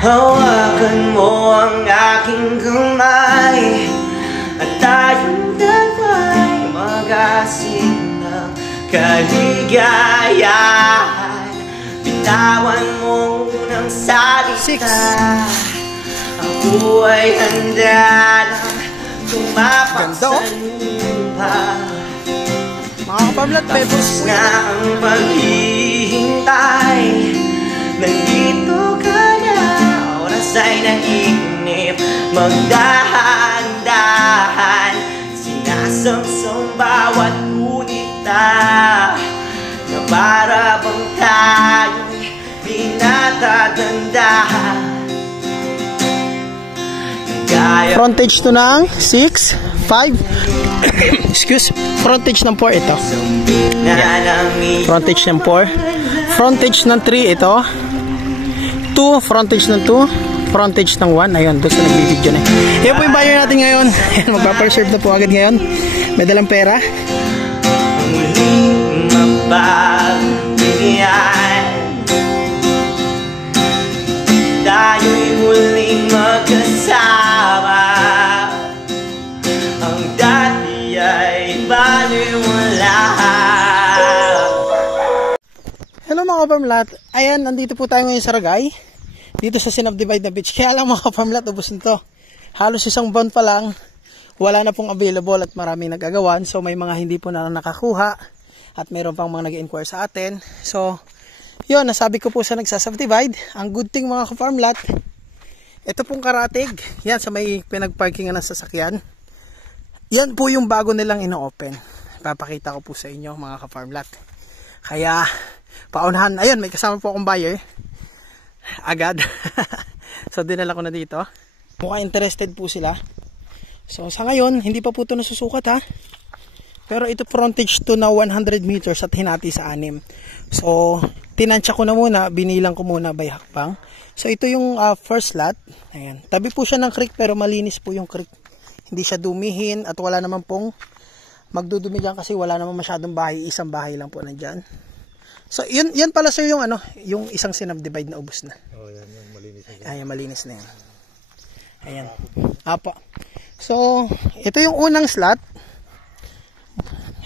Hawakan mo ang aking kamay at tayong dalawa'y mag-asing ng kaligayahan. Bitawan mo ng salita, ako ay handa lang tumapak sa lupa. Mga kapamlat, tapos na ang paghihintay, nandito ka na, oras ay naiinip. Magdahan-dahan, sinasamsam bawat gunita, na para bang tayo'y di natatandahan. Frontage to ng 6, 5 excuse, frontage ng 4 ito. Frontage ng 4, frontage ng 3 ito, 2, frontage ng 2, frontage ng 1. Ayun, doon sa nagbibidyo na. Yan po yung buyer natin ngayon. Magpapareserve na po agad ngayon. May dalang pera. Muling mapagbigyan, tayo'y muling magkasama. Ang dati ay baliwala. Hello mga kapamlat. Ayan, nandito po tayo ngayon sa Ragay, dito sa Sinabdivide na beach. Kaya lang mga kapamlat, ubos nito. Halos isang buwan pa lang, wala na pong available at maraming nagagawan. So may mga hindi po na nakakuha at mayroon pang mga nag-inquire sa atin. So yun, nasabi ko po sa nagsasubdivide. Ang good thing mga ka-farmlat, ito pong karatig, yan sa may pinagparkingan ng sasakyan, yan po yung bago nilang ino-open. Papakita ko po sa inyo mga ka-farmlat. Kaya paunahan, ayun, may kasama po akong buyer agad. So dinala ko na dito. Mukhang interested po sila. So sa ngayon, hindi pa po ito nasusukat ha. Pero ito frontage to na 100 meters at hinati sa 6. So tinansya ko na muna, binilang ko muna by hakbang. So ito yung first lot. Ayan. Tabi po siya ng creek pero malinis po yung creek. Hindi siya dumihin at wala naman pong magdudumi dyan kasi wala naman masyadong bahay. Isang bahay lang po nandyan. So yan pala sir yung yung isang sinabdivide na ubos na. Oh, yan malinis na. Ayan, malinis na yan. Ayan. Apo. So ito yung unang slot.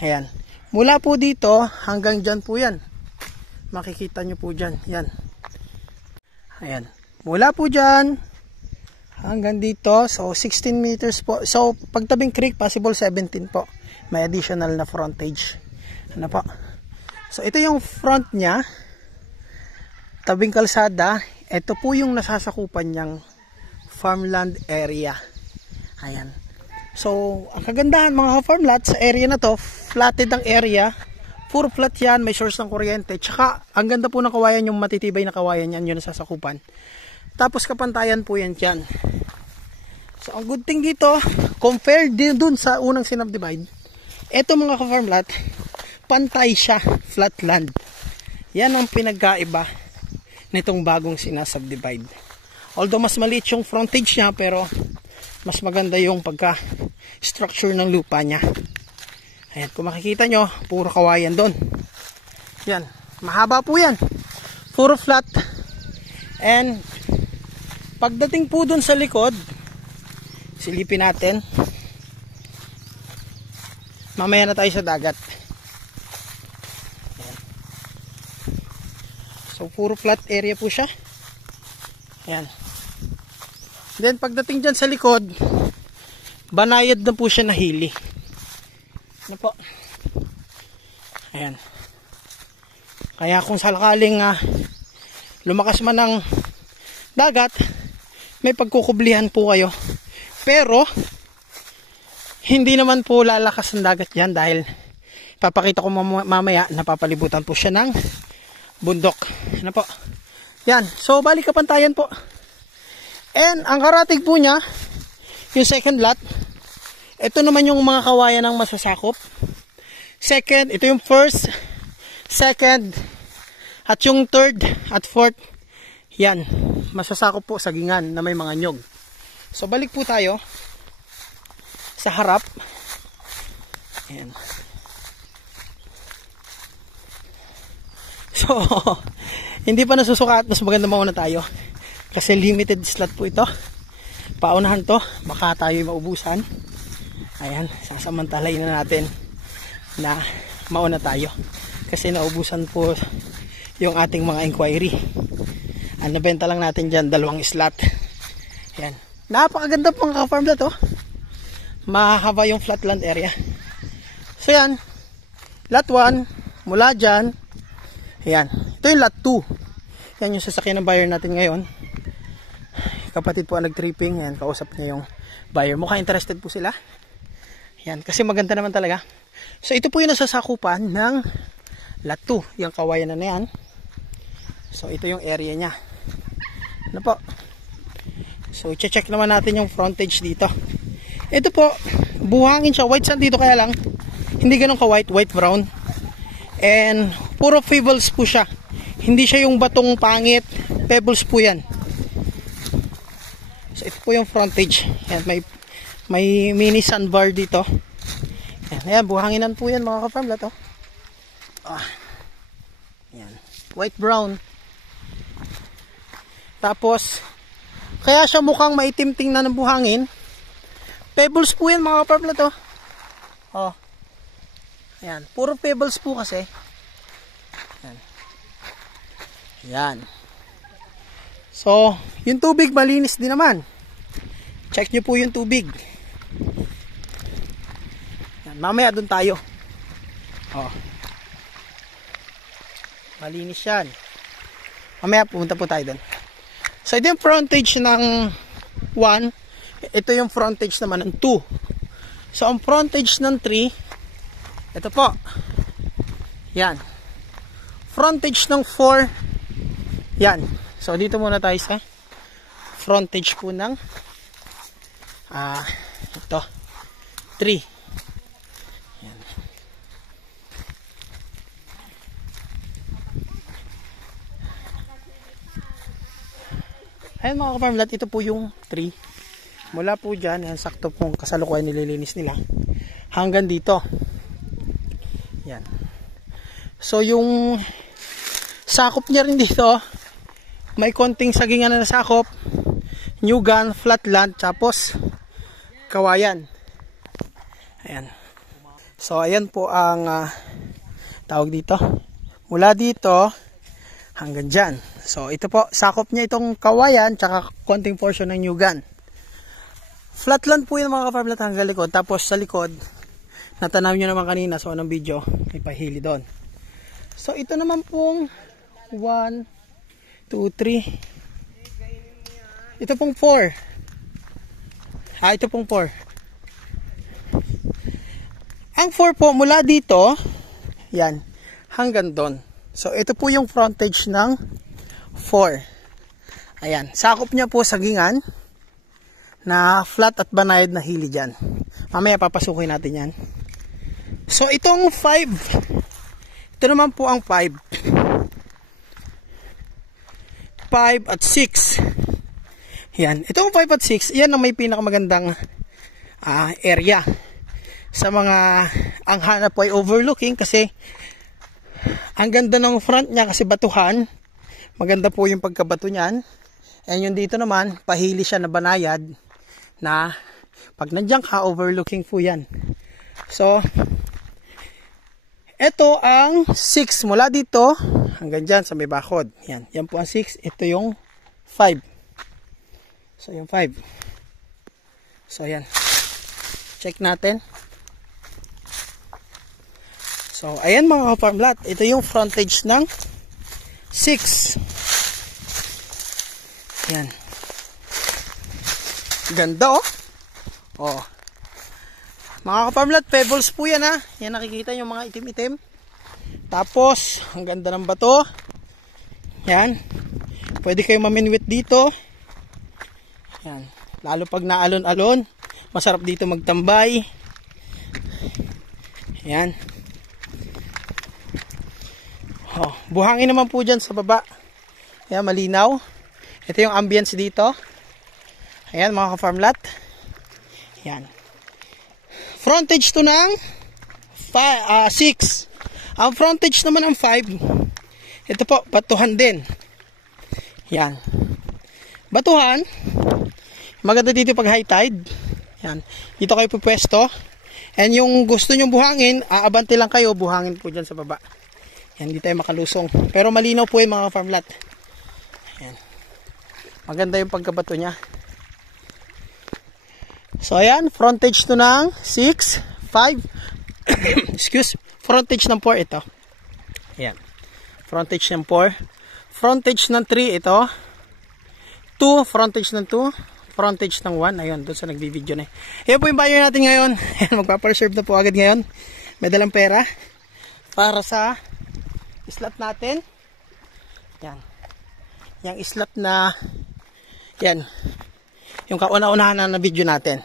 Ayan. Mula po dito hanggang dyan po yan. Makikita nyo po dyan. Yan. Ayan. Mula po dyan hanggang dito. So 16 meters po. So pagtabing creek possible 17 po. May additional na frontage. Ano po? So ito yung front nya. Tabing kalsada. Ito po yung nasasakupan niyang farmland area. Ayan. So, ang kagandahan mga farmlat sa area na to, flatted ang area, puro flat yan, may source ng kuryente, tsaka ang ganda po ng kawayan, yung matitibay na kawayan yan, yun nasasakupan. Tapos kapantayan po yan dyan. So, ang good thing dito, compared din dun sa unang sinabdivide, eto mga ka-farmlat, pantay siya, flat land. Yan ang pinagkaiba nitong bagong sinasubdivide. Although mas maliit yung frontage niya, pero mas maganda yung pagka-structure ng lupa niya. Ayan, kung makikita nyo, puro kawayan doon. Yan, mahaba po yan. Puro flat. And pagdating po doon sa likod, silipin natin. Mamaya na tayo sa dagat. Ayan. So puro flat area po siya. Ayan. Then pagdating dyan sa likod, banayad na po siya na hili. Ano po? Ayan. Kaya kung sakaling lumakas man ng dagat, may pagkukublihan po kayo. Pero hindi naman po lalakas ang dagat yan dahil papakita ko mamaya, napapalibutan po siya ng bundok. Ano po? Yan. So balik kapantayan po. And ang karatig po niya, yung second lot, ito naman yung mga kawayan ng masasakop. Second, ito yung first, second, at yung third at fourth, yan, masasakop po sagingan na may mga nyog. So balik po tayo sa harap. Ayan. So, hindi pa nasusukat, mas maganda mauna tayo. Kasi limited slot po ito. Paunahan to, baka tayo maubusan. Ayan, sasamantalain na natin na mauna tayo. Kasi naubusan po yung ating mga inquiry. Ang nabenta lang natin dyan, 2 slot. Ayan. Napakaganda po mga ka-farm lot, oh. Mahaba yung flatland area. So yan, lot 1, mula dyan. Ayan, ito yung lot 2. Yan yung sasakyan ng buyer natin ngayon. Kapatid po ang nag-tripping. Ayan, kausap niya yung buyer. Mukhang interested po sila. Ayan, kasi maganda naman talaga. So ito po yung nasasakupan ng lot 2. Yung kawayan na yan. So ito yung area niya. Ano po? So i-check naman natin yung frontage dito. Ito po, buhangin siya. White sand dito kaya lang. Hindi ganun ka white, white brown. And puro pebbles po siya. Hindi siya yung batong pangit. Pebbles po yan. So ito po yung frontage. Ayan, may mini sandbar dito. Ayan, buhanginan po yan mga ka-farm lot, oh. Ayan, white brown. Tapos kaya siya mukhang maitim tingnan ng buhangin. Pebbles po yan mga ka-farm lot, oh. Oh. Ayan, puro pebbles po kasi. Ayan. Ayan. So, yung tubig malinis din naman. Check nyo po yung tubig. Ayan, mamaya dun tayo. Oh. Malinis yan. Mamaya pumunta po tayo dun. So, ito yung frontage ng 1. Ito yung frontage naman ng 2. So, ang frontage ng 3, ito po. Yan. Frontage ng 4, yan. So, dito muna tayo sa frontage po ng ito 3. Yan. Ayan mga ka-farm lot, ito po yung 3. Mula po dyan, yan, sakto pong kasalukuyan nililinis nila hanggang dito. Yan. So yung sakop niya rin dito, may konting sagingan na nasakop, nyugan, flatland, tapos kawayan. Ayan. So ayan po ang tawag dito. Mula dito hanggang dyan. So ito po, sakop niya itong kawayan tsaka konting portion ng nyugan. Flatland po yung mga ka-farm lot hanggang likod. Tapos sa likod, natanaw nyo naman kanina sa unang video, may pahili doon. So ito naman pong 1, 2, 3. Ito pong 4. Ito pong 4. Ang 4 po mula dito, yan, hanggang doon. So ito po yung frontage ng 4. Ayan, sakop niya po sagingan na flat at banayad na hili dyan. Mamaya papasukin natin yan. So itong 5, ito naman po ang 5 at 6. Yan, itong 5 at 6, yan ang may pinakamagandang area sa mga ang hanap po ay overlooking, kasi ang ganda ng front niya kasi batuhan. Maganda po yung pagkabato niyan. And yung dito naman, pahili siya na banayad na pag nandiyan ka, overlooking po yan. So ito ang 6 mula dito hanggang dyan sa may bakod. Yan, yan po ang 6. Ito yung 5. So yung 5. So yan. Check natin. So ayan mga farm lot. Ito yung frontage ng 6. Yan. Ganda oh. Oh. Mga ka-farm lot, pebbles po yan ha. Yan, nakikita yung mga itim-itim. Tapos, ang ganda ng bato. Yan. Pwede kayo maminwit dito. Yan. Lalo pag naalon-alon, masarap dito magtambay. Yan. Oh, buhangin naman po dyan sa baba. Yan, malinaw. Ito yung ambience dito. Ayan mga ka-farm lot. Yan. Frontage to ng 6. Ang frontage naman ng 5, ito po, batuhan din. Yan. batuhan. Maganda dito pag high tide. Yan. Dito kayo pupwesto. And yung gusto nyong buhangin, aabante lang kayo, buhangin po dyan sa baba. Yan, hindi tayo makalusong. Pero malinaw po yung mga farm lot. Yan. Maganda yung pagkabato niya. So ayan, frontage to ng 6, 5, excuse, frontage ng 4 ito. Ayan. Frontage ng 4. Frontage ng 3 ito. 2, frontage ng 2. Frontage ng 1. Ayun, doon sa nagbibideo na. Ayan po yung buyer natin ngayon. Magpapareserve na po agad ngayon. May dalang pera para sa slot natin. Yan. Yung slot na yan. Yung kauna-unahan na video natin.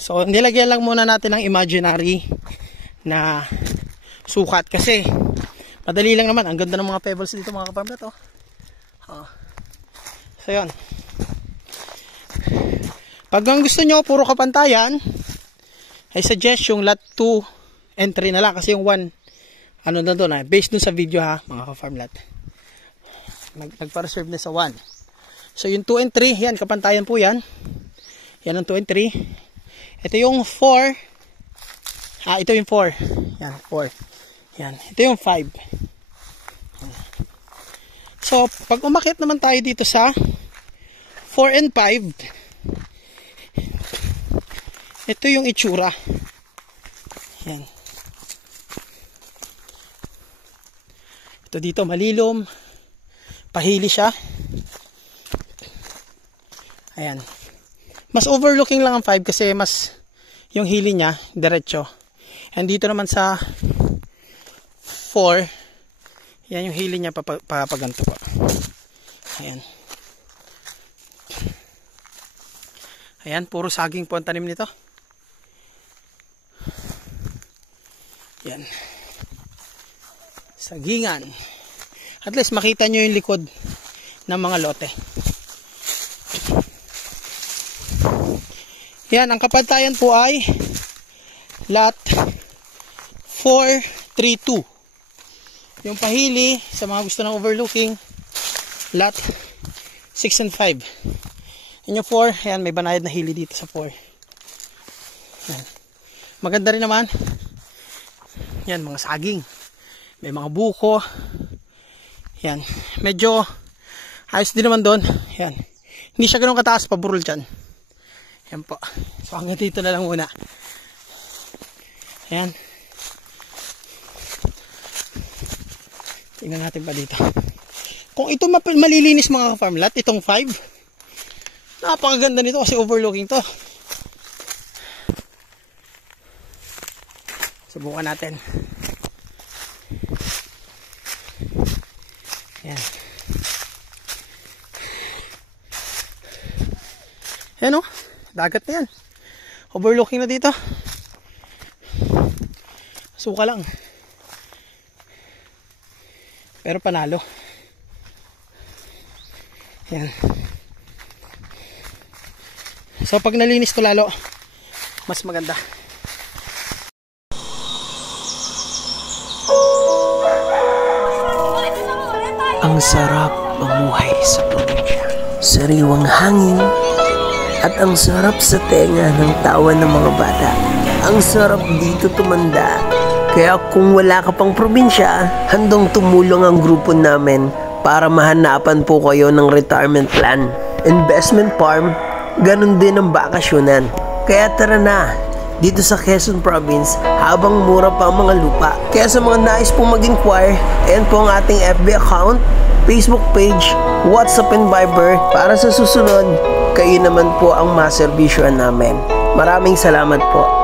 So, nilagyan lang muna natin ng imaginary na sukat. Kasi, madali lang naman. Ang ganda ng mga pebbles dito mga kaparm na to. So, yun. Pag ang gusto nyo, puro kapantayan, I suggest yung lot 2 and 3 na lang. Kasi yung 1, ano na doon, based dun sa video ha, mga ka-farm lot. Nagpa-reserve na sa 1. So yung 2 and 3, yan, kapantayan po yan. Yan ang 2 and 3. Ito yung 4. Ito yung 4. Yan, 4. Yan, ito yung 5. So, pag umakyat naman tayo dito sa 4 and 5, ito yung itsura. Yan. Ito dito malilom. Pahili siya. Ayan. Mas overlooking lang ang 5 kasi mas yung hili niya diretso. And dito naman sa 4, yan yung hili niya papaganto po. Ayan. Ayan, puro saging po ang tanim nito. Yan. Sagingan. At least makita nyo yung likod ng mga lote. Yan, ang kapantayan po ay lot 432. Yung pahili sa mga gusto ng overlooking, lot 6 and 5. Yung 4, yan, may banayad na hili dito sa 4. Yan. Maganda rin naman. Yan, mga saging. May mga buko. Yan. Medyo ayos din naman doon. Yan. Hindi siya ganun kataas, paburol dyan. Yan po. So hanggang dito na lang muna. Yan. Tingnan natin pa dito. Kung ito malilinis mga farm lot, itong 5, napakaganda nito kasi overlooking to. Subukan natin. Yan. Yan o. Dagat na yan. Overlooking na dito. Suka lang. Pero panalo. Yan. So pag nalinis to lalo, mas maganda. Ang sarap mamuhay sa probinsya. Sariwang hangin at ang sarap sa tenga ng tawa ng mga bata. Ang sarap dito tumanda. Kaya kung wala ka pang probinsya, handang tumulong ang grupo namin para mahanapan po kayo ng retirement plan. Investment farm, ganun din ang bakasyonan. Kaya tara na, dito sa Quezon Province habang mura pa ang mga lupa. Kaya sa mga nais pong mag-inquire, ayan po ang ating FB account, Facebook page, WhatsApp and Viber para sa susunod, kayo naman po ang maservisyoan namin. Maraming salamat po.